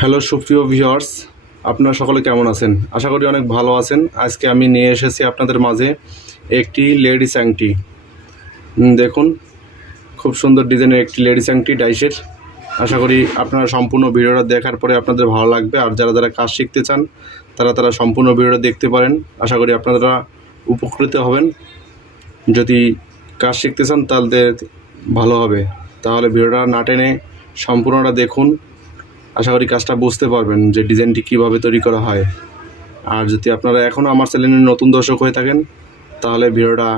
Hello সুপ্রিয় viewers আপনারা সকলে কেমন আছেন? আশা করি অনেক ভালো আছেন। আজকে আমি নিয়ে এসেছি আপনাদের মাঝে একটি লেডিস আংটি। উম, দেখুন খুব সুন্দর ডিজাইনের একটি লেডিস আংটি ডাইসের। আশা করি আপনারা সম্পূর্ণ ভিডিওটা দেখার পরে আপনাদের ভালো লাগবে। আর যারা যারা কাজ শিখতে চান তারা তারা সম্পূর্ণ ভিডিওটা দেখতে পারেন। আশা করি আপনারা উপকৃত হবেন। যদি কাজ শিখতে চান তাহলে ভালো হবে। তাহলে ভিডিওটা না টেনে সম্পূর্ণটা দেখুন। আশা করি কাজটা বুঝতে পারবেন যে ডিজাইনটি কীভাবে তৈরি করা হয়। আর যদি আপনারা এখনও আমার চ্যানেলের নতুন দর্শক হয়ে থাকেন, তাহলে ভিডিওটা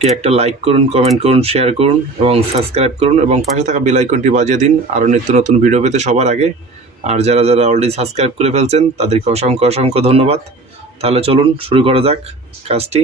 কে একটা লাইক করুন কমেন্ট করুন শেয়ার করুন এবং সাবস্ক্রাইব করুন এবং পাশে থাকা বেল আইকনটি বাজিয়ে দিন আরও নিত্য নতুন ভিডিও পেতে সবার আগে। আর যারা যারা অলরেডি সাবস্ক্রাইব করে ফেলছেন, তাদেরকে অসংখ্য অসংখ্য ধন্যবাদ। তাহলে চলুন শুরু করা যাক কাজটি।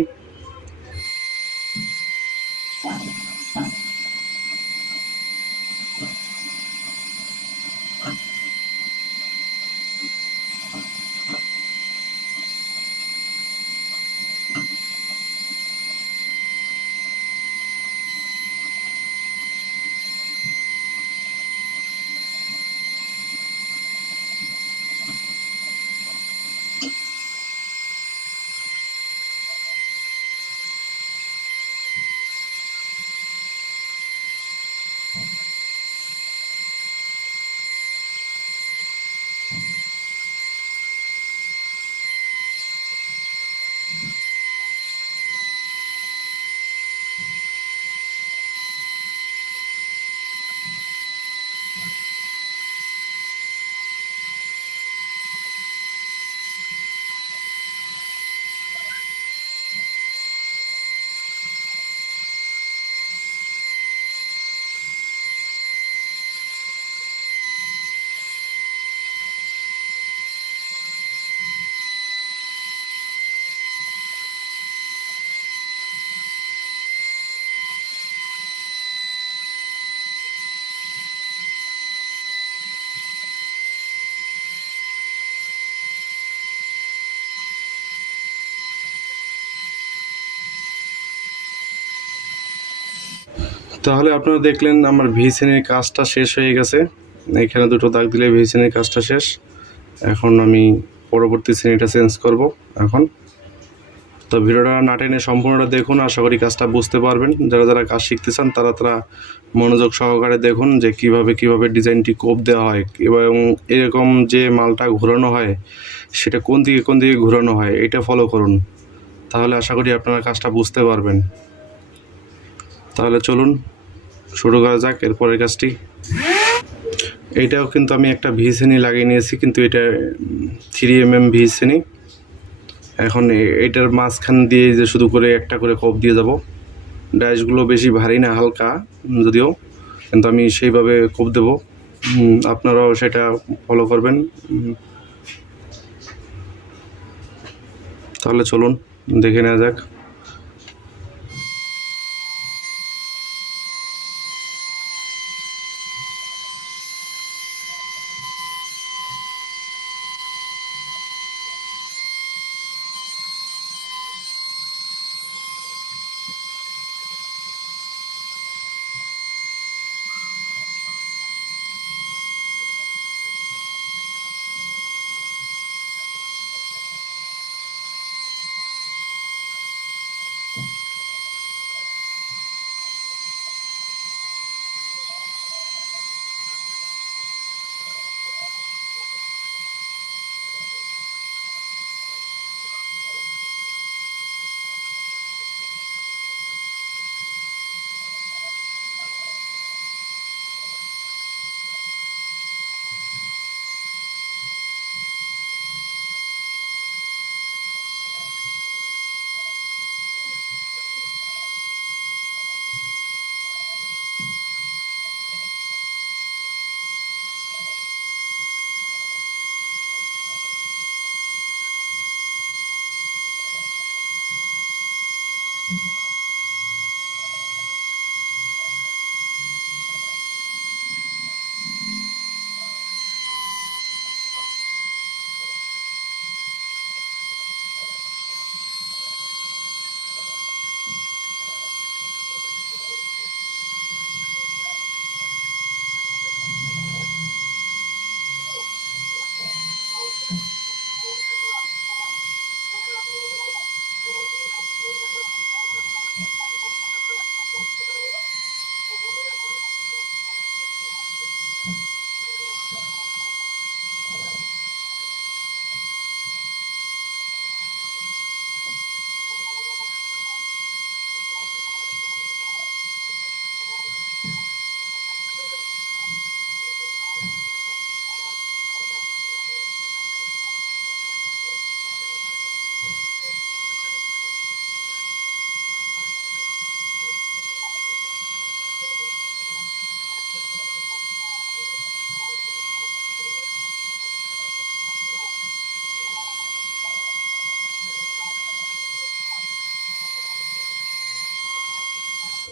তাহলে আপনারা দেখলেন আমার ভি শ্রেণির কাজটা শেষ হয়ে গেছে। এখানে দুটো দাগ দিলে ভি শ্রেণির কাজটা শেষ। এখন আমি পরবর্তী শ্রেণীটা চেঞ্জ করব এখন। তো ভিডিওটা না টেনে সম্পূর্ণটা দেখুন। আশা করি কাজটা বুঝতে পারবেন। যারা যারা কাজ শিখতে চান, তারা তারা মনোযোগ সহকারে দেখুন যে কীভাবে কীভাবে ডিজাইনটি কোপ দেওয়া হয় এবং এরকম যে মালটা ঘোরানো হয়, সেটা কোন দিকে কোন দিকে ঘোরানো হয়, এটা ফলো করুন। তাহলে আশা করি আপনারা কাজটা বুঝতে পারবেন। তাহলে চলুন। শুরু করা যাক, এরপরের কাজটি। এইটাও কিন্তু আমি একটা ভি শ্রেণি লাগিয়ে নিয়েছি, কিন্তু এটা থ্রি এম এম ভি শ্রেণি এখন এটার মাঝখান দিয়ে যে শুধু করে একটা করে কোপ দিয়ে যাব। ডাইসগুলো বেশি ভারী না, হালকা যদিও, কিন্তু আমি সেইভাবে কোপ দেবো। আপনারাও সেটা ফলো করবেন। তাহলে চলুন, দেখে নেওয়া যাক।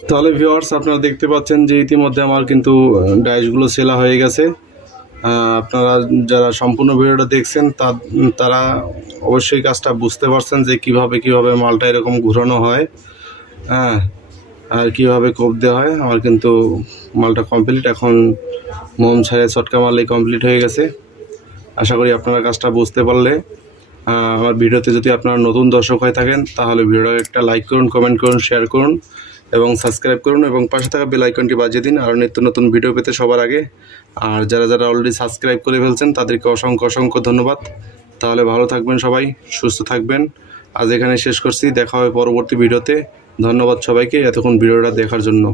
তাহলে ভিউয়ার্স আপনারা দেখতে পাচ্ছেন যে ইতিমধ্যে আমার কিন্তু ডাইসগুলো সেলা হয়ে গেছে। আপনারা যারা সম্পূর্ণ ভিডিওটা দেখছেন তা তারা অবশ্যই কাজটা বুঝতে পারছেন যে কীভাবে কীভাবে মালটা এরকম ঘোরানো হয়। হ্যাঁ আর কীভাবে কোপ দেওয়া হয়। আমার কিন্তু মালটা কমপ্লিট এখন মোম ছাড়ে চটকা মারলেই কমপ্লিট হয়ে গেছে। আশা করি আপনারা কাজটা বুঝতে পারলে। আমার ভিডিওতে যদি আপনারা নতুন দর্শক হয়ে থাকেন, তাহলে ভিডিওটা একটা লাইক করুন কমেন্ট করুন শেয়ার করুন। এবং সাবস্ক্রাইব করুন এবং পাশে থাকা বেল আইকনটি বাজিয়ে দিন। আর নিত্য নতুন ভিডিও পেতে সবার আগে। আর যারা যারা অলরেডি সাবস্ক্রাইব করে ফেলছেন, তাদেরকে অসংখ্য অসংখ্য ধন্যবাদ। তাহলে ভালো থাকবেন সবাই, সুস্থ থাকবেন। আজ এখানে শেষ করছি। দেখা হবে পরবর্তী ভিডিওতে ধন্যবাদ সবাইকে। এতক্ষণ ভিডিওটা দেখার জন্য।